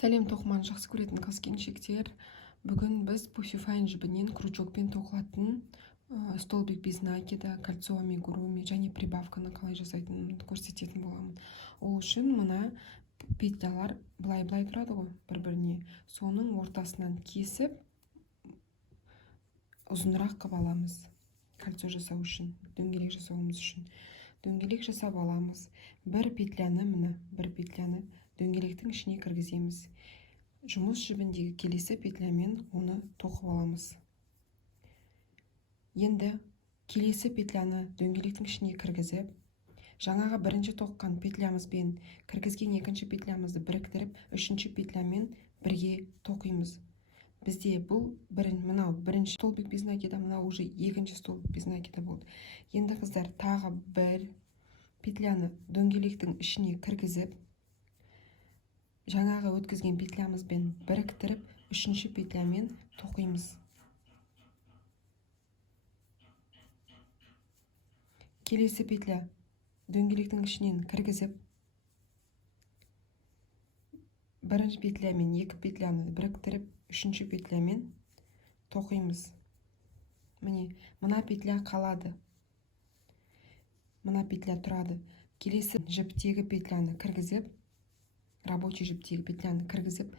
Сәлем тоқыманы жақсы көретін қыз-келіншектер. Бүгін біз пуффифайн жібінен крючокпен тоқылатын столбик без накида, кольцо амигуруми және прибавканы қалай жасайтынын көрсететін боламын. Ол үшін мына петлялар былай тұрады ғой, бір-біріне. Соның ортасынан кесіп, ұзынырақ қылып аламыз. Кольцо жасау үшін, дөңгелек жасауымыз үшін. Дөңгелек жасап аламыз. Бір петляны дөңгелектің ішіне кіргіземіз. Жұмыс жібіндегі келесі петлямен оны тоқып аламыз. Енді келесі петляны дөңгелектің ішіне кіргізіп, жаңаға бірінші тоққан петлямызбен кіргізген екінші петлямызды біріктіріп, үшінші петлямен бірге тоқимыз. Бізде бұл бірінші столбик без накида, мынау уже екінші столбик без накида болды. Енді қыздар тағы бір петляны дөңгелектің ішіне кіргізіп, жаңағы өткізген петлямызбен біріктіріп, үшінші петлямен тоқимыз. Келесі петля дөңгелектің ішінен кіргізіп, бірінші петлямен екі петляны біріктіріп, үшінші петлямен тоқимыз. Мына петля қалады. Мына петля тұрады. Келесі жіптегі петляны кіргізіп, рабочий жіптегі петляны кіргізіп,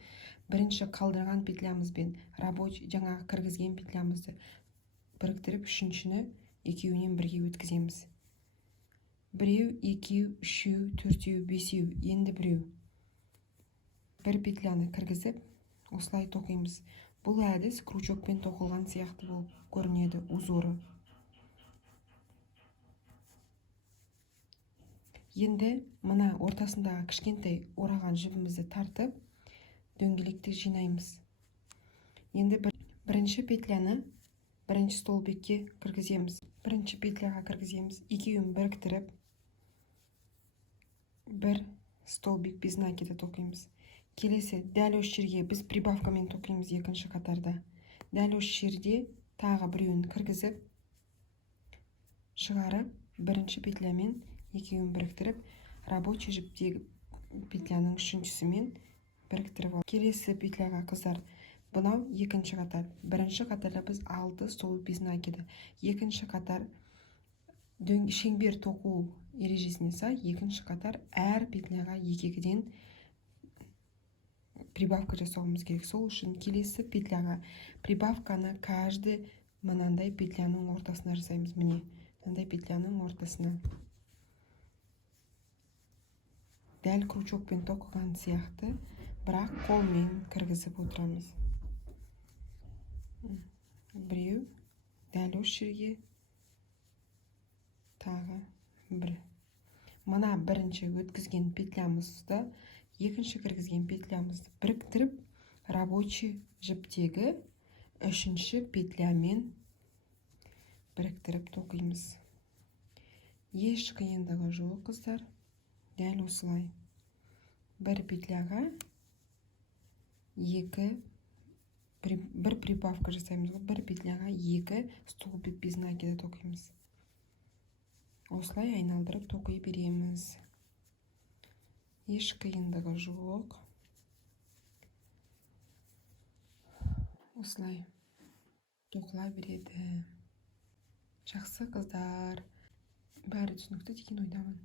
бірінші қалдырған петлямызбен жаңағы кіргізген петлямызды біріктіріп, үшіншіні екеуінен бірге өткіземіз. Біреу, екеу, үшеу, төртеу, бесеу, енді біреу. Бір петляны кіргізіп, осылай тоқимыз. Бұл әдіс крючокпен тоқылған сияқты болып көрінеді, узоры. Енді мына ортасындағы кішкентай ораған жібімізді тартып, дөңгелекті жинаймыз. Енді бірінші петляны бірінші столбикке кіргіземіз. Бірінші петляға кіргіземіз. Екеуін біріктіріп, бір столбик без накида тоқимыз. Келесі дәл осы жерге біз прибавкамен тоқимыз екінші қатарда. Дәл осы жерде тағы біреуін кіргізіп, шығарып, бірінші петлямен екеуін біріктіріп, рабочий жіптегі петляның үшіншісімен біріктіріп ал. Келесі петляға қыздар, бұнау екінші қатар. Бірінші қатарда біз 6 столбик без накида. Екінші қатар шеңбер тоқу ережесіне сай, екінші қатар әр петляға екі-екіден прибавка жасауымыз керек. Сол үшін келесі петляға прибавканы каждый мынандай петляның ортасына жасаймыз. Мынандай петляның ортасына. Дәл крючокпен тоқыған сияқты, бірақ қолмен кіргізіп отырамыз. Біреу, дәл осы жерге тағы бір. Мына бірінші өткізген петлямызды, екінші кіргізген петлямызды біріктіріп, рабочий жіптегі үшінші петлямен біріктіріп тоқимыз. Еш қиындығы жоқ, қыздар. Дәл осылай. Бір петляға бір прибавка жасаймыз. Бір петляға екі столбик без накида тоқимыз. Осылай айналдырып тоқи береміз. Еш қиындығы жоқ. Осылай тоқыла береді. Жақсы қыздар. Бәрі түсінікті деген ойдамын.